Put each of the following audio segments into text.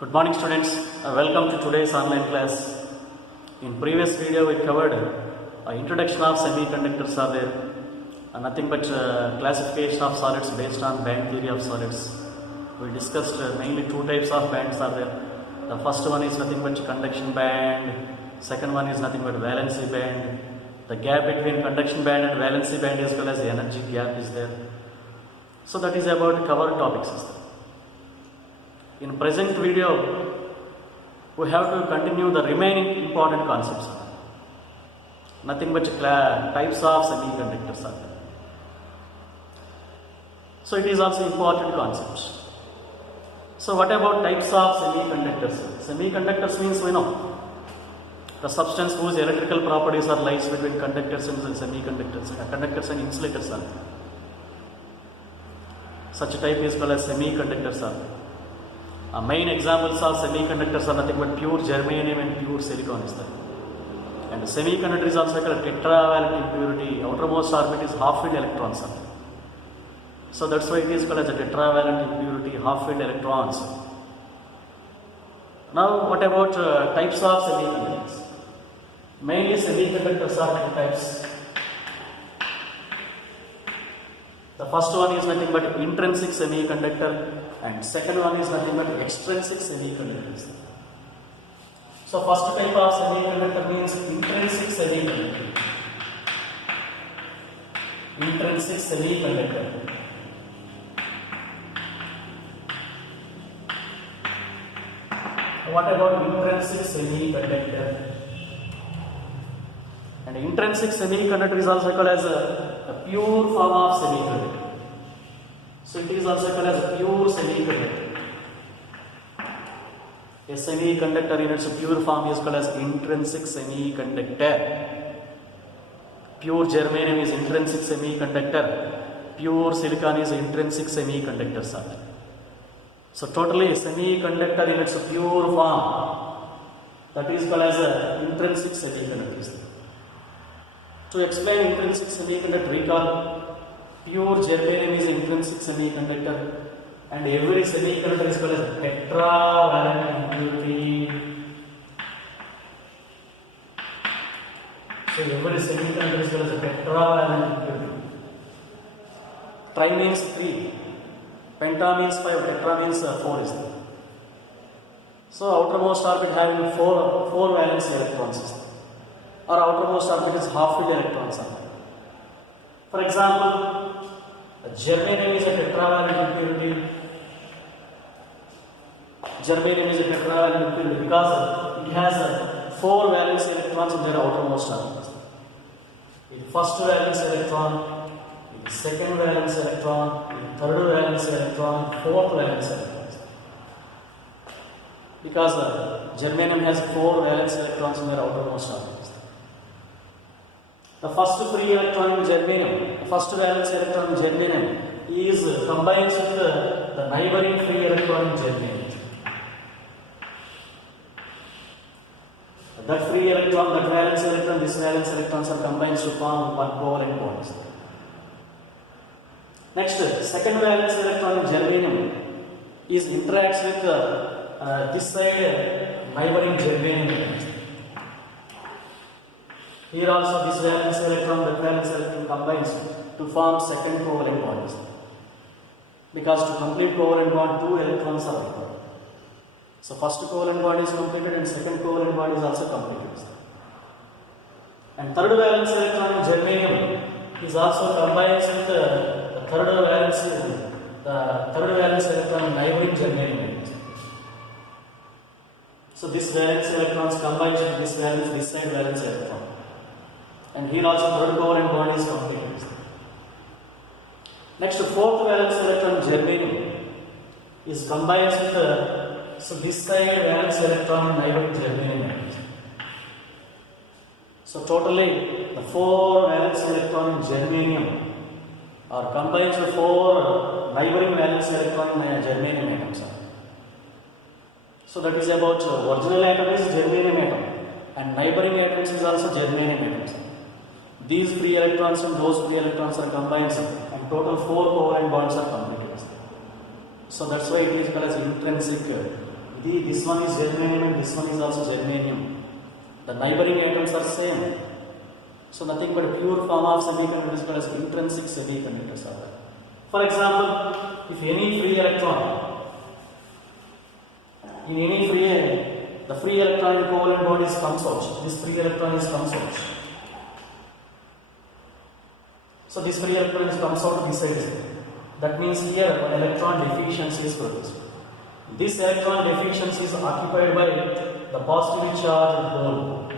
Good morning students, welcome to today's online class. In previous video we covered introduction of semiconductors are there, nothing but classification of solids based on band theory of solids. We discussed mainly two types of bands are there. The first one is nothing but conduction band, second one is nothing but valency band. The gap between conduction band and valency band as well as the energy gap is there. So that is about covered topics. In present video, we have to continue the remaining important concepts. Nothing but types of semiconductors are there. So it is also important concepts. So what about types of semiconductors? Semiconductors means we know the substance whose electrical properties are lies between conductors and semiconductors, conductors and insulators are there. Such a type is called as semiconductors are there. Main examples of semiconductors are nothing but pure germanium and pure silicon is there. And semiconductor is also called tetravalent impurity. Outermost orbit is half-filled electrons. So that's why it is called as a tetravalent impurity, half-filled electrons. Now what about types of semiconductors? Mainly semiconductors are two types. The first one is nothing but intrinsic semiconductor and second one is nothing but extrinsic semiconductors. So first type of semiconductor means intrinsic semiconductor. Intrinsic semiconductor. What about intrinsic semiconductor? And intrinsic semiconductor is also called as a pure form of semiconductor. So it is also called as a pure semiconductor. A semiconductor in its pure form is called as intrinsic semiconductor. Pure germanium is intrinsic semiconductor. Pure silicon is intrinsic semiconductor. So totally semiconductor in its pure form, that is called as a intrinsic semiconductor. To explain intrinsic semiconductor, recall pure germanium is intrinsic semiconductor and every semiconductor is called as tetravalent impurity. So every semiconductor is called as a tetravalent impurity. Tri means 3, penta means 5, tetra means 4 is there. So outermost orbit having 4 valence electrons is there. Or outermost orbit is half-filled electrons are there. For example, germanium is a tetravalent impurity. Germanium is a tetravalent impurity because it has 4 valence electrons in their outermost orbit. The first valence electron, the second valence electron, the third valence electron, fourth valence electron. Because germanium has 4 valence electrons in their outermost orbit. The first free electron in germanium, the first valence electron in germanium is combines with the neighboring free electron in germanium. That free electron, that valence electron, this valence electrons are combined to form one covalent bond. Next, second valence electron in germanium is interacts with this side neighboring germanium. Here also this valence electron, that valence electron combines to form second covalent bond. Because to complete covalent bond, 2 electrons are required. So first covalent bond is completed and second covalent bond is also completed. And third valence electron in germanium is also combines with the third valence electron in neighboring germanium. So this valence electrons combines with this side valence electron. And here also third covalent bond is completed. Next, fourth valence electron germanium is combined with this side valence electron in neighboring germanium. So totally the 4 valence electron in germanium are combined with 4 neighboring valence electron in germanium atoms. So that is about original atom is germanium atom and neighboring atoms is also germanium atoms. These free electrons and those free electrons are combined and total 4 covalent bonds are completed. So that's why it is called as intrinsic This one is germanium and this one is also germanium. The neighboring atoms are same. So nothing but a pure form of semiconductor is called as intrinsic semiconductors are there. For example, if any free electron, in any free, the free electron in covalent bond is comes out. This free electron is comes out. So this free electron is comes out this side. That means here an electron deficiency is produced. This electron deficiency is occupied by the positively charged hole.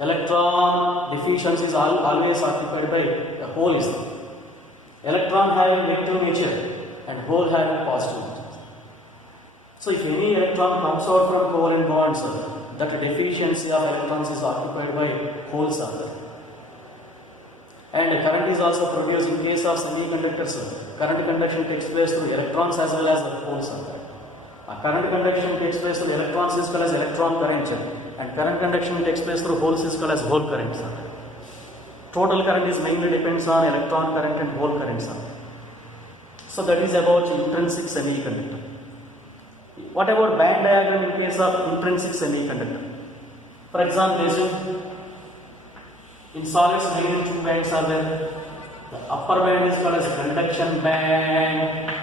Electron deficiency is always occupied by the hole is there. Electron having negative nature and hole having positive nature. So if any electron comes out from covalent bonds, that deficiency of electrons is occupied by holes are there. And current is also produced in case of semiconductors. Current conduction takes place through electrons as well as the holes are there. Current conduction takes place through electrons is called as electron current, and current conduction takes place through holes is called as hole current. Total current is mainly depends on electron current and hole current. So that is about intrinsic semiconductor. What about band diagram in case of intrinsic semiconductor? For example, assume in solids mainly two bands are there. The upper band is called as conduction band.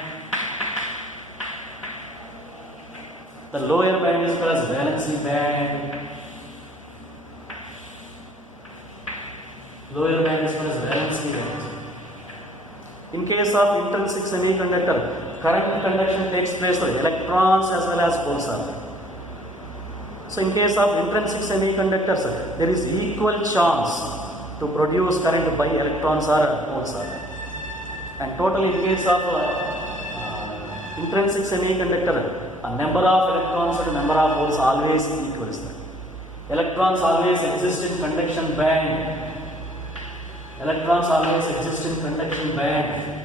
The lower band is called as valency band. Lower band is called as valency band. In case of intrinsic semiconductor, current conduction takes place for electrons as well as holes are there. So in case of intrinsic semiconductors, there is equal chance to produce current by electrons or holes are there. And total in case of intrinsic semiconductor, a number of electrons and number of holes always equal. Electrons always exist in conduction band. Electrons always exist in conduction band.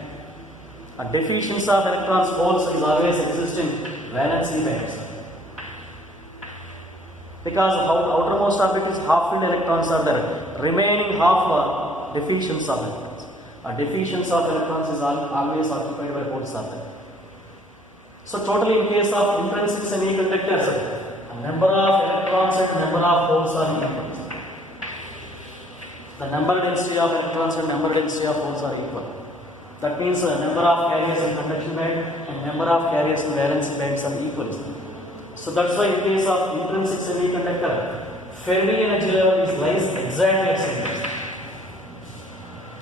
A deficiency of electrons holes is always exist in valency bands. Because outermost of it is half-filled electrons are there. Remaining half deficiency of electrons. A deficiency of electrons is always occupied by holes are there. So totally in case of intrinsic semiconductors, a number of electrons and number of holes are equal. The number density of electrons and number density of holes are equal. That means number of carriers in conduction band and number of carriers in valence bands are equal. So that's why in case of intrinsic semiconductor, Fermi energy level is lies exactly at center.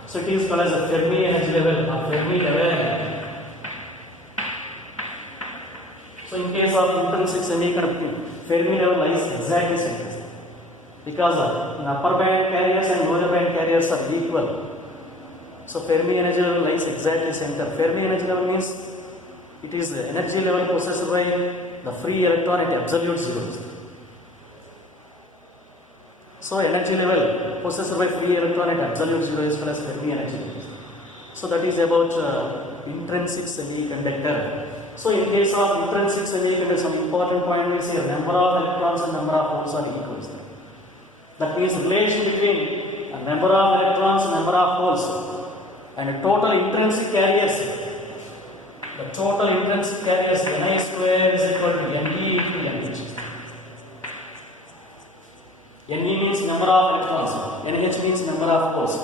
So it is called as a Fermi energy level or Fermi level. So in case of intrinsic semiconductor, Fermi level lies exactly center. Because in upper band carriers and lower band carriers are equal. So Fermi energy level lies exactly center. Fermi energy level means it is the energy level possessed by the free electron at absolute zero. So energy level possessed by free electron at absolute zero is called as Fermi energy level. So that is about intrinsic semiconductor. So in case of intrinsic semiconductor, some important point is here: number of electrons and number of holes are equal. That means relation between a number of electrons and number of holes and total intrinsic carriers. The total intrinsic carriers Ni square is equal to Ne into Nh. Ne means number of electrons, Nh means number of holes.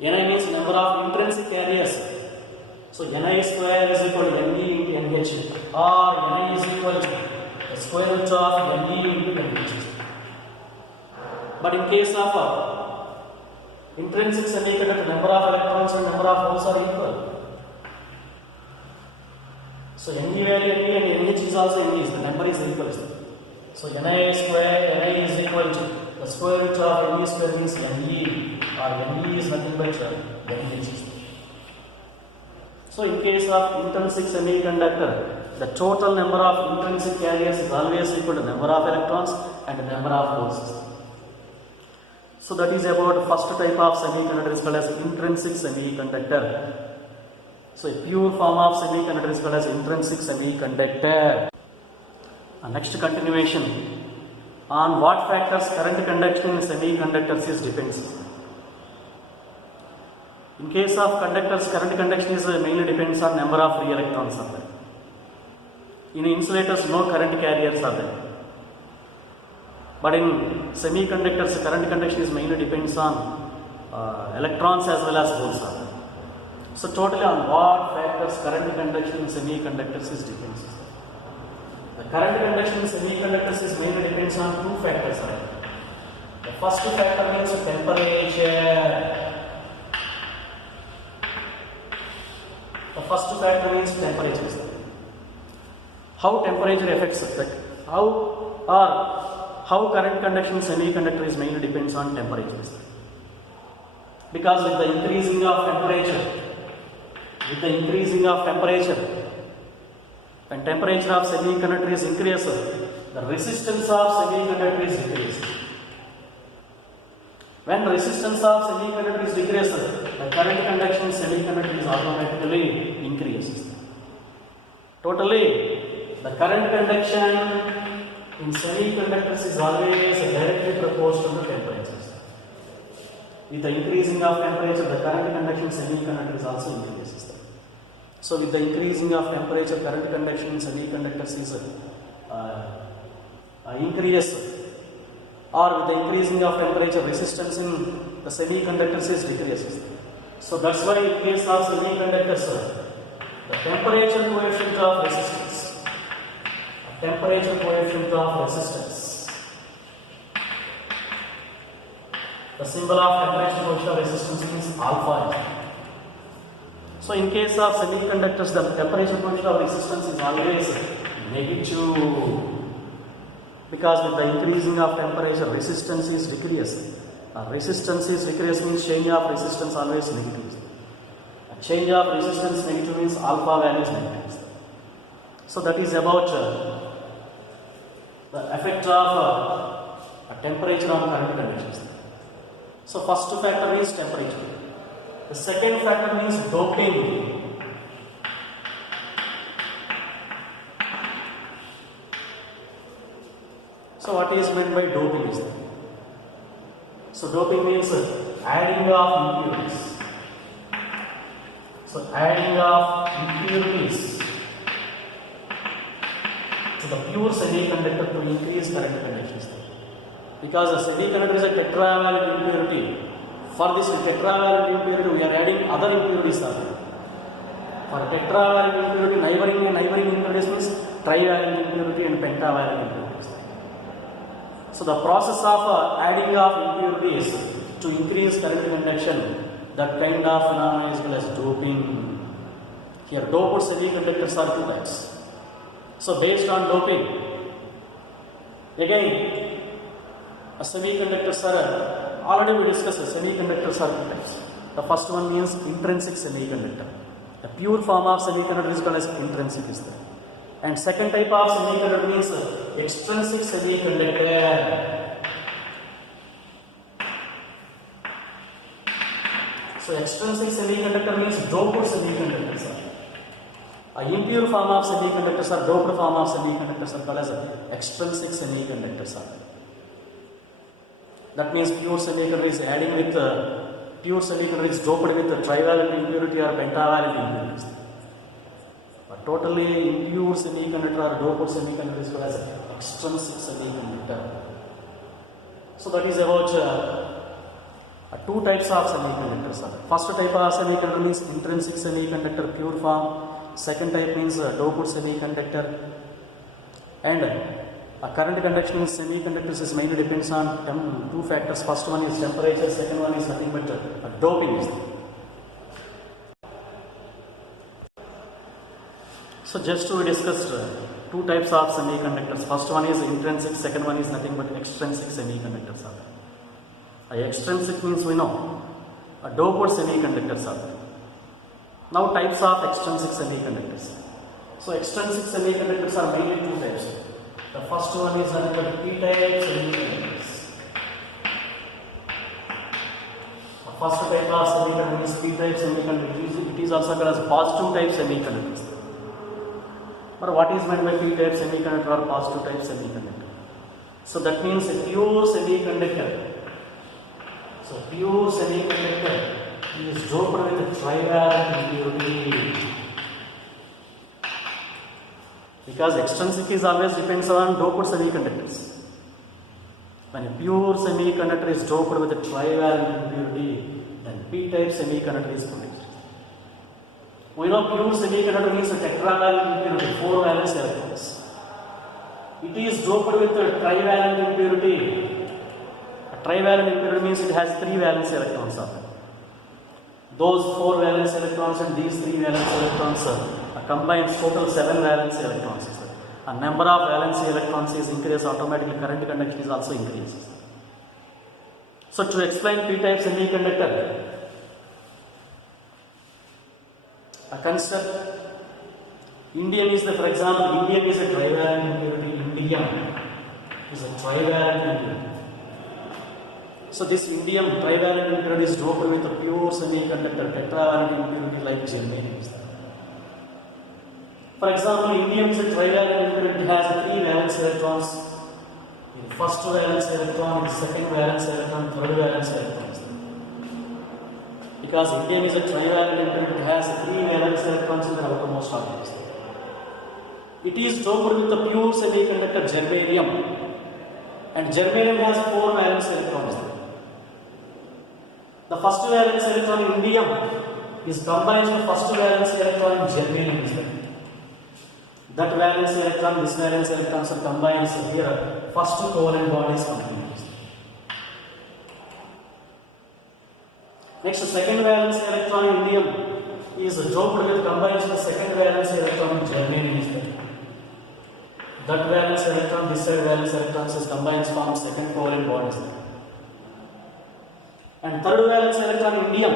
Ni means number of intrinsic carriers. So Ni square is equal to Ne into Nh, or Ni is equal to the square root of Ne into Nh. But in case of intrinsic semiconductor, number of electrons and number of holes are equal. So Ne value Ne and Nh is also Ne, the number is equal. So Ni square, Ni is equal to the square root of Ne square means Ne, or Ne is nothing but Nh. So in case of intrinsic semiconductor, the total number of intrinsic carriers is always equal to number of electrons and number of holes. So that is about first type of semiconductor is called as intrinsic semiconductor. So a pure form of semiconductor is called as intrinsic semiconductor. Next continuation on what factors current conduction in semiconductors is depends. In case of conductors, current conduction is mainly depends on number of free electrons. In insulators, no current carriers are there. But in semiconductors, current conduction is mainly depends on electrons as well as holes are there. So totally on what factors current conduction in semiconductors is depends. The current conduction in semiconductors is mainly depends on two factors. Right? The first factor means temperature. The first factor means temperature. How temperature affects it? How current conduction in semiconductor is mainly depends on temperatures. Because with the increasing of temperature, when temperature of semiconductor is increased, the resistance of semiconductor is decreased. When resistance of semiconductor is decreased, the current conduction in semiconductor is automatically increased. Totally, the current conduction in semiconductors is always directly proportional to temperatures. With the increasing of temperature, the current conduction in semiconductor is also increases. So with the increasing of temperature, current conduction in semiconductors is increased. Or with the increasing of temperature, resistance in the semiconductors is decreases. So that's why in case of semiconductors, the temperature coefficient of resistance, the symbol of temperature coefficient of resistance means alpha. So in case of semiconductors, the temperature coefficient of resistance is always negative. Because with the increasing of temperature, resistance is decreased. Resistance is decreased means change of resistance always negative. A change of resistance negative means alpha value is negative. So that is about the effect of temperature on current conditions. So first factor is temperature. The second factor means doping. So what is meant by doping is that? So doping means adding of impurities. So adding of impurities to the pure semiconductor to increase current conduction. Because the semiconductor is a tetravalent impurity. For this tetravalent impurity, we are adding other impurities. For tetravalent impurity, neighboring impurities means trivalent impurity and pentavalent impurities. So the process of adding of impurities to increase current conduction, that kind of phenomenon is called as doping. Here, doped semiconductors are two types. So based on doping, again, a semiconductors are already we discussed. Semiconductors are two types. The first one means intrinsic semiconductor. The pure form of semiconductor is called as intrinsic. And second type of semiconductor means extrinsic semiconductor. So extrinsic semiconductor means doped semiconductors. Impure form of semiconductors or doped form of semiconductors are called as extrinsic semiconductors. That means pure semiconductor is adding with pure semiconductor is doped with trivalent impurity or pentavalent impurities. But totally impure semiconductor or doped semiconductor is called as extrinsic semiconductor. So that is about two types of semiconductors. First type of semiconductor means intrinsic semiconductor pure form. Second type means doped semiconductor. And current conduction in semiconductors is mainly depends on two factors. First one is temperature, second one is nothing but doping. So just to discuss two types of semiconductors. First one is intrinsic, second one is nothing but extrinsic semiconductors. Extrinsic means we know doped semiconductors are there. Now types of extrinsic semiconductors. So extrinsic semiconductors are mainly two types. The first one is nothing but p-type semiconductors. The first type of semiconductor is p-type semiconductor. It is also called as positive type semiconductors. But what is meant by p-type semiconductor or positive type semiconductor? So that means a pure semiconductor. So pure semiconductor is doped with trivalent impurity. Because because extrinsic is always depends on doped semiconductors. When a pure semiconductor is doped with a trivalent impurity, then p-type semiconductor is produced. We know pure semiconductor means a tetravalent impurity, 4 valence electrons. It is doped with a trivalent impurity. A trivalent impurity means it has 3 valence electrons. Those 4 valence electrons and these 3 valence electrons combined total 7 valence electrons. A number of valence electrons is increased, automatically current conduction is also increases. So to explain p-type semiconductor, consider indium is for example, indium is a trivalent impurity. Indium is a trivalent impurity. So this indium trivalent impurity is doped with a pure semiconductor tetravalent impurity like germanium. For example, indium is a trivalent impurity. It has 3 valence electrons. The first valence electron, the second valence electron, third valence electrons. Because indium is a trivalent impurity, it has 3 valence electrons in the outermost atoms. It is doped with the pure semiconductor germanium, and germanium has 4 valence electrons. The first valence electron in indium is combined with the first valence electron in germanium. That valence electron, this valence electrons are combined, so here first covalent bond is completed. Next, second valence electron in indium is doped with combines the second valence electron in germanium. That valence electron, this side valence electrons is combined form second covalent bond. And third valence electron in indium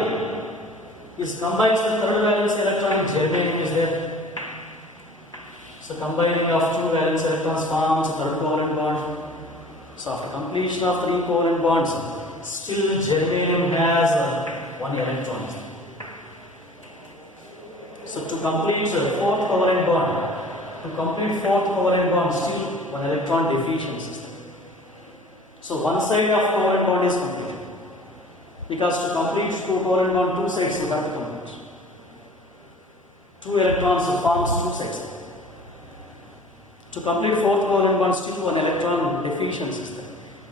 is combines with third valence electron in germanium is there. So combining of 2 valence electrons forms a third covalent bond. So after completion of 3 covalent bonds, still germanium has 1 electron. So to complete the 4th covalent bond, still 1 electron deficiency. So one side of covalent bond is completed. Because to complete 2 covalent bond, 2 sides you have to complete. 2 electrons forms 2 sides. To complete 4th covalent bond, still 1 electron deficiency.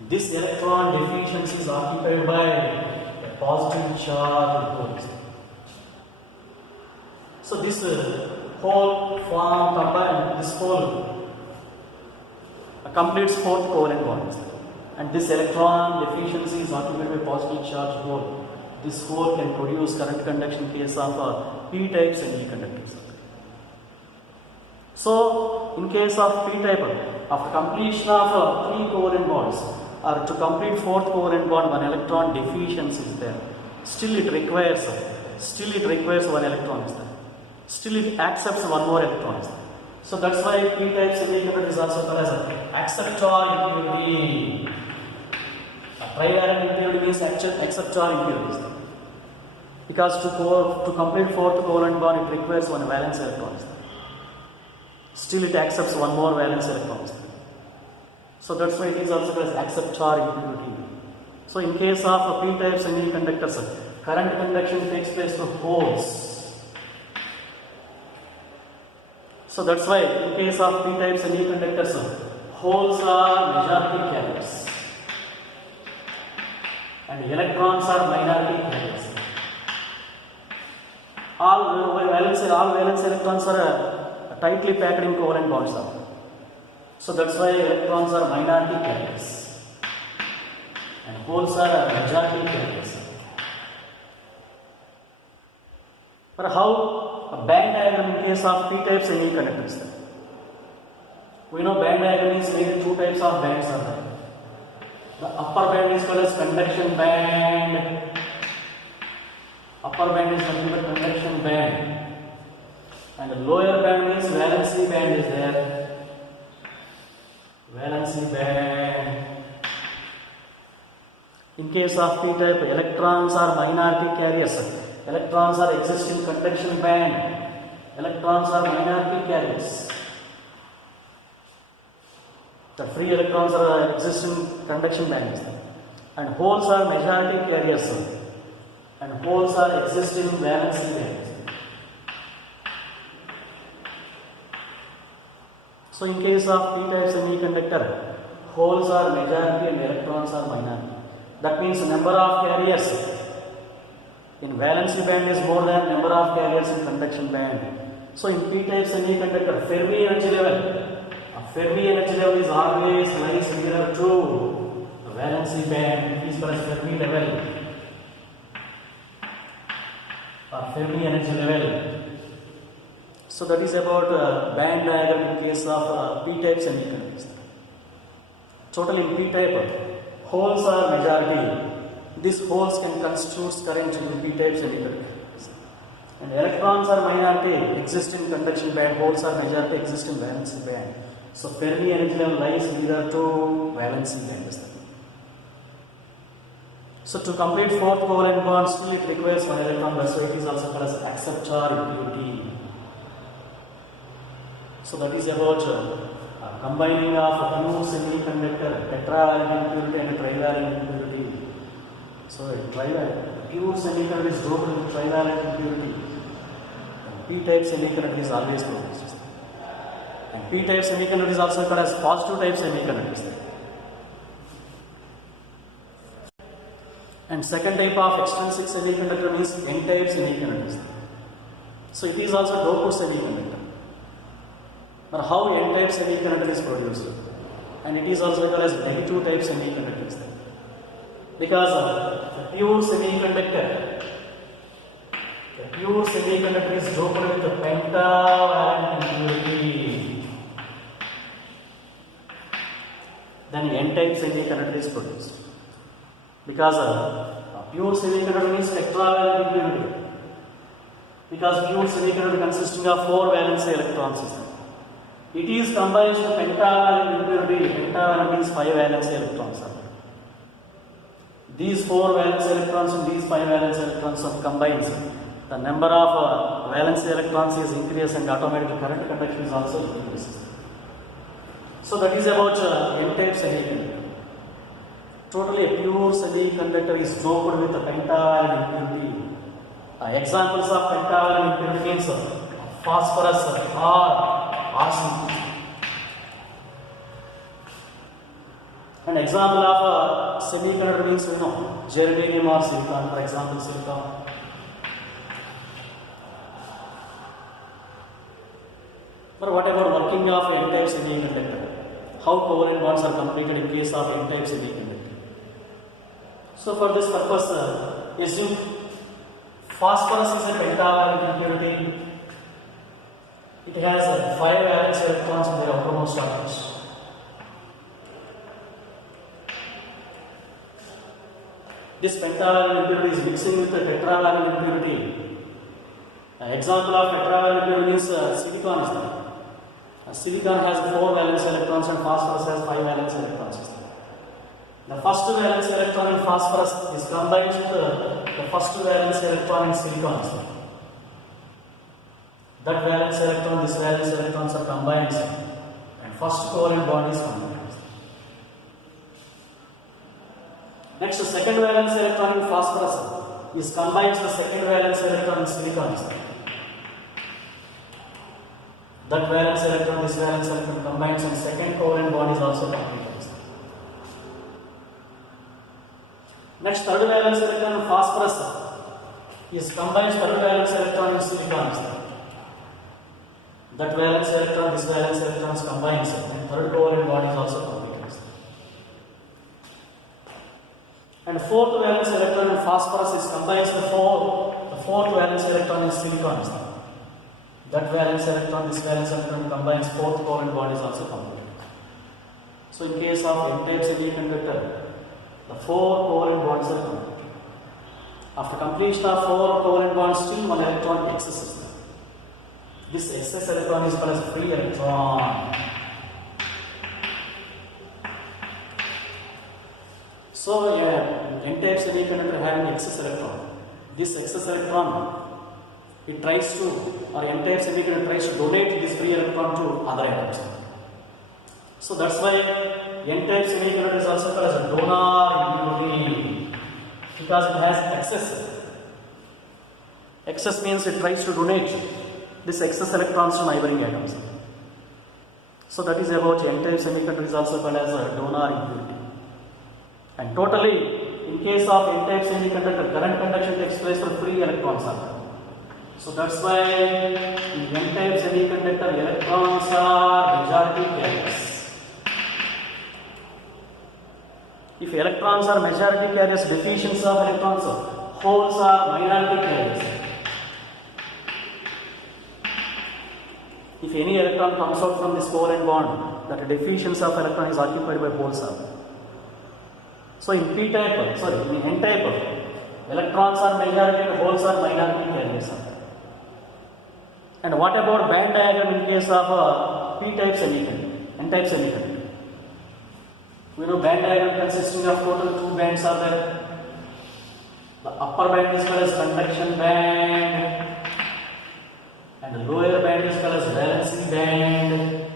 This electron deficiency is occupied by a positive charge hole. So this hole form combined, this hole completes 4th covalent bond. And this electron deficiency is occupied by positive charge hole. This hole can produce current conduction case of p-type semiconductors. So, in case of p-type, after completion of 3 covalent bonds, or to complete 4th covalent bond, 1 electron deficiency is there. Still it requires 1 electron is there. Still it accepts 1 more electron is there. So that's why p-type semiconductor is also called as acceptor impurity. A trivalent impurity means acceptor impurity. Because to complete 4th covalent bond, it requires 1 valence electron is there. Still it accepts 1 more valence electrons. So that's why it is also called as acceptor impurity. So in case of p-type semiconductors, current conduction takes place through holes. So that's why in case of p-type semiconductors, holes are majority carriers and electrons are minority carriers. All valence electrons are tightly packed in covalent bonds. So that's why electrons are minority carriers and holes are majority carriers. But how a band diagram in case of p-type semiconductors? We know band diagram is made 2 types of bands are there. The upper band is called as conduction band. Upper band is nothing but conduction band. And the lower band means valency band is there. Valency band. In case of p-type, electrons are minority carriers. Electrons are existing conduction band. Electrons are minority carriers. The free electrons are existing conduction bands. And holes are majority carriers. And holes are existing valency bands. So in case of p-type semiconductor, holes are majority and electrons are minority. That means number of carriers in valency band is more than number of carriers in conduction band. So in p-type semiconductor, Fermi energy level is always lies nearer to the valency band. It is called as Fermi level or Fermi energy level. So that is about band diagram in case of p-type semiconductors. Totally in p-type, holes are majority. These holes can constitute current in p-type semiconductors. And electrons are minority, exist in conduction band. Holes are majority, exist in valency band. So Fermi energy level lies neither to valency band. So to complete fourth covalent bond, still it requires one electron, but so it is also called as acceptor impurity. So that is about combining of pure semiconductor, tetravalent impurity and trivalent impurity. So pure semiconductor is doped with trivalent impurity. P-type semiconductor is always closed. And P-type semiconductor is also called as positive type semiconductors. And second type of extrinsic semiconductor means N-type semiconductors. So it is also doped semiconductor. But how N-type semiconductor is produced? And it is also called as negative type semiconductors. Because the pure semiconductor is doped with the pentavalent impurity. Then N-type semiconductor is produced. Because pure semiconductor means tetravalent impurity. Because pure semiconductor consisting of 4 valence electrons. It is combined with pentavalent impurity. Pentavalent means 5 valence electrons. These 4 valence electrons and these 5 valence electrons are combined. The number of valence electrons is increased and automatically current conduction is also increases. So that is about N-type semiconductor. Totally a pure semiconductor is doped with the pentavalent impurity. Examples of pentavalent impurity means phosphorus or arsenic. An example of semiconductor means germanium or silicon, for example silicon. But what about working of N-type semiconductor? How covalent bonds are completed in case of N-type semiconductor? So for this purpose, assume phosphorus is a pentavalent impurity. It has 5 valence electrons in their outermost orbits. This pentavalent impurity is mixing with the tetravalent impurity. Example of tetravalent impurity is silicon. Silicon has 4 valence electrons and phosphorus has 5 valence electrons. The first valence electron in phosphorus is combined with the first valence electron in silicon. That valence electron, this valence electrons are combined and first covalent bond is combined. Next, the second valence electron in phosphorus is combined with the second valence electron in silicon. That valence electron, this valence electron combines and second covalent bond is also completed. Next, third valence electron in phosphorus is combined third valence electron in silicon. That valence electron, this valence electron combines and third covalent bond is also completed. And fourth valence electron in phosphorus is combines the fourth valence electron in silicon. That valence electron, this valence electron combines fourth covalent bond is also completed. So in case of N-type semiconductor, the 4 covalent bonds are completed. After completion of 4 covalent bonds, still 1 electron excess is there. This excess electron is called as free electron. So N-type semiconductor having excess electron. This excess electron, it tries to, or N-type semiconductor tries to donate this free electron to other atoms. So that's why N-type semiconductor is also called as a donor impurity, because it has excess. Excess means it tries to donate this excess electrons to neighboring atoms. So that is about N-type semiconductor is also called as a donor impurity. And totally, in case of N-type semiconductor, current conduction takes place for free electrons are there. So that's why in N-type semiconductor, electrons are majority carriers. If electrons are majority carriers, deficiency of electrons, holes are minority carriers. If any electron comes out from this covalent bond, that deficiency of electron is occupied by holes. So in in N-type, electrons are majority and holes are minority carriers. And what about band diagram in case of P-type semiconductor, N-type semiconductor? We know band diagram consisting of total 2 bands are there. The upper band is called as conduction band and the lower band is called as valency band.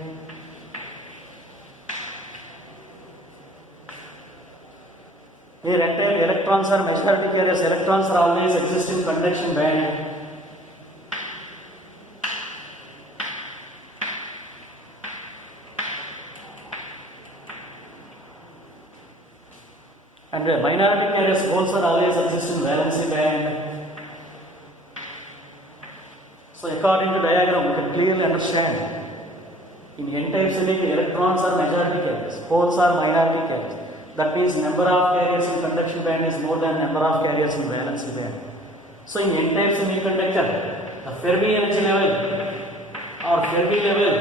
Here N-type electrons are majority carriers. Electrons are always exist in conduction band. And the minority carriers holes are always exist in valency band. So according to diagram, we can clearly understand in N-type semiconductor, electrons are majority carriers, holes are minority carriers. That means number of carriers in conduction band is more than number of carriers in valency band. So in N-type semiconductor, the Fermi energy level or Fermi level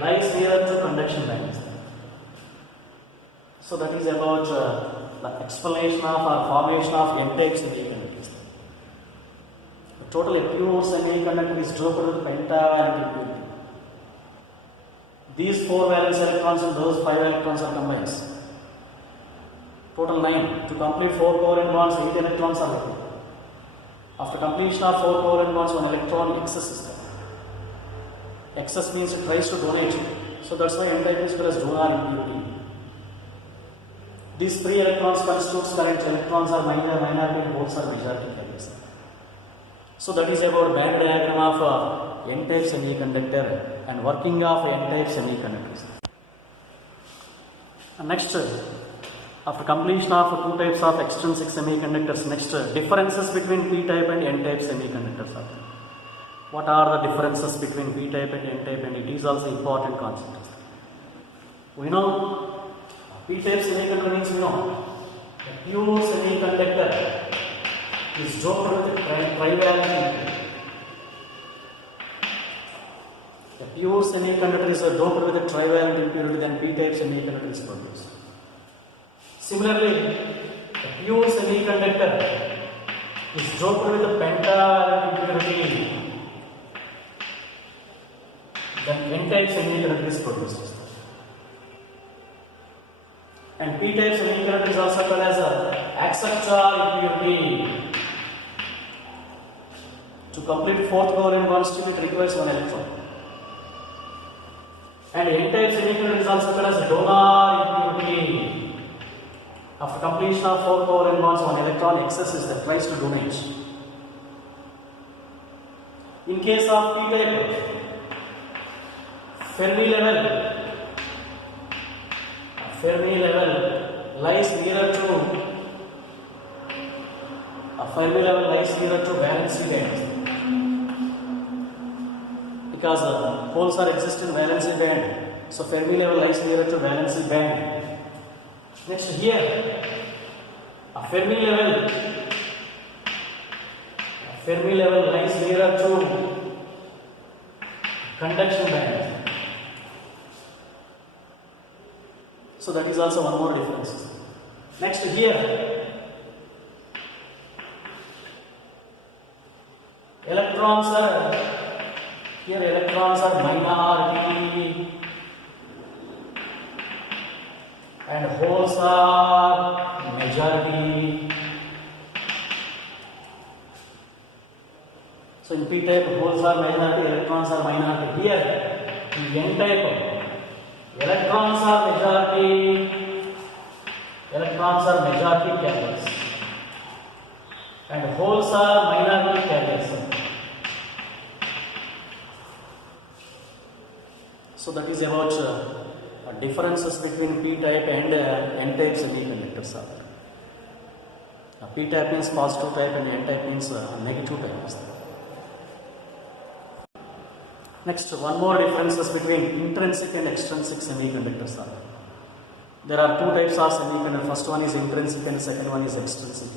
lies nearer to conduction band. So that is about the explanation of or formation of N-type semiconductors. The total pure semiconductor is doped with pentavalent impurity. These 4 valence electrons and those 5 electrons are combined. Total 9. To complete 4 covalent bonds, 8 electrons are required. After completion of 4 covalent bonds, 1 electron excess is there. Excess means it tries to donate. So that's why N-type is called as donor impurity. These free electrons constitutes current. Electrons are minority and holes are majority carriers. So that is about band diagram of N-type semiconductor and working of N-type semiconductors. And next, after completion of 2 types of extrinsic semiconductors, next differences between P-type and N-type semiconductors are there. What are the differences between P-type and N-type, and it is also important concept. We know P-type semiconductor means we know the pure semiconductor is doped with trivalent impurity. The pure semiconductor is doped with a trivalent impurity, then P-type semiconductor is produced. Similarly, the pure semiconductor is doped with a pentavalent impurity, then N-type semiconductor is produced. And P-type semiconductor is also called as acceptor impurity. To complete 4th covalent bond still it requires 1 electron. And N-type semiconductor is also called as donor impurity. After completion of 4 covalent bonds, 1 electron excess is there, tries to donate. In case of P-type, Fermi level lies nearer to valency band. Because holes are exist in valency band, so Fermi level lies nearer to valency band. Next here, a Fermi level lies nearer to conduction band. So that is also one more difference. Next here, electrons are minority and holes are majority. So in P-type, holes are majority, electrons are minority. Here in N-type, electrons are majority carriers and holes are minority carriers. So that is about differences between p-type and n-type semiconductors are there. P-type means positive type and n-type means negative type is there. Next, one more differences between intrinsic and extrinsic semiconductors are there. There are two types of semiconductor. First one is intrinsic and second one is extrinsic.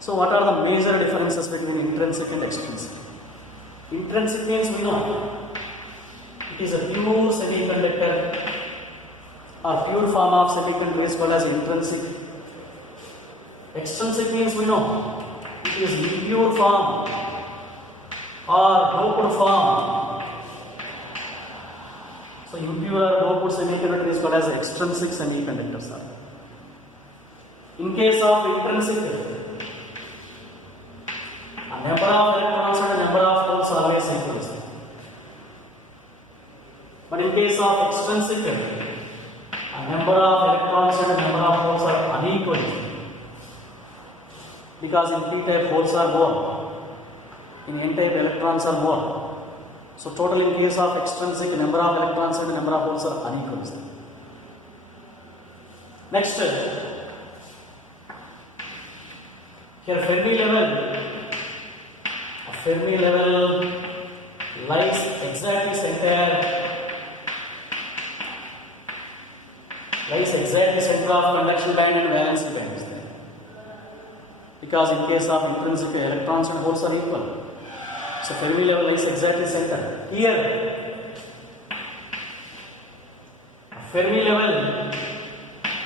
So what are the major differences between intrinsic and extrinsic? Intrinsic means we know it is a pure semiconductor or pure form of semiconductor is called as intrinsic. Extrinsic means we know it is impure form or doped form. So impure or doped semiconductor is called as extrinsic semiconductors. In case of intrinsic, a number of electrons and a number of holes always equal. But in case of extrinsic, a number of electrons and a number of holes are unequal. Because in p-type holes are more, in n-type electrons are more. So total in case of extrinsic, number of electrons and number of holes are unequal. Next, here Fermi level lies exactly center of conduction band and valence band is there. Because in case of intrinsic, electrons and holes are equal. So Fermi level lies exactly center. Here Fermi level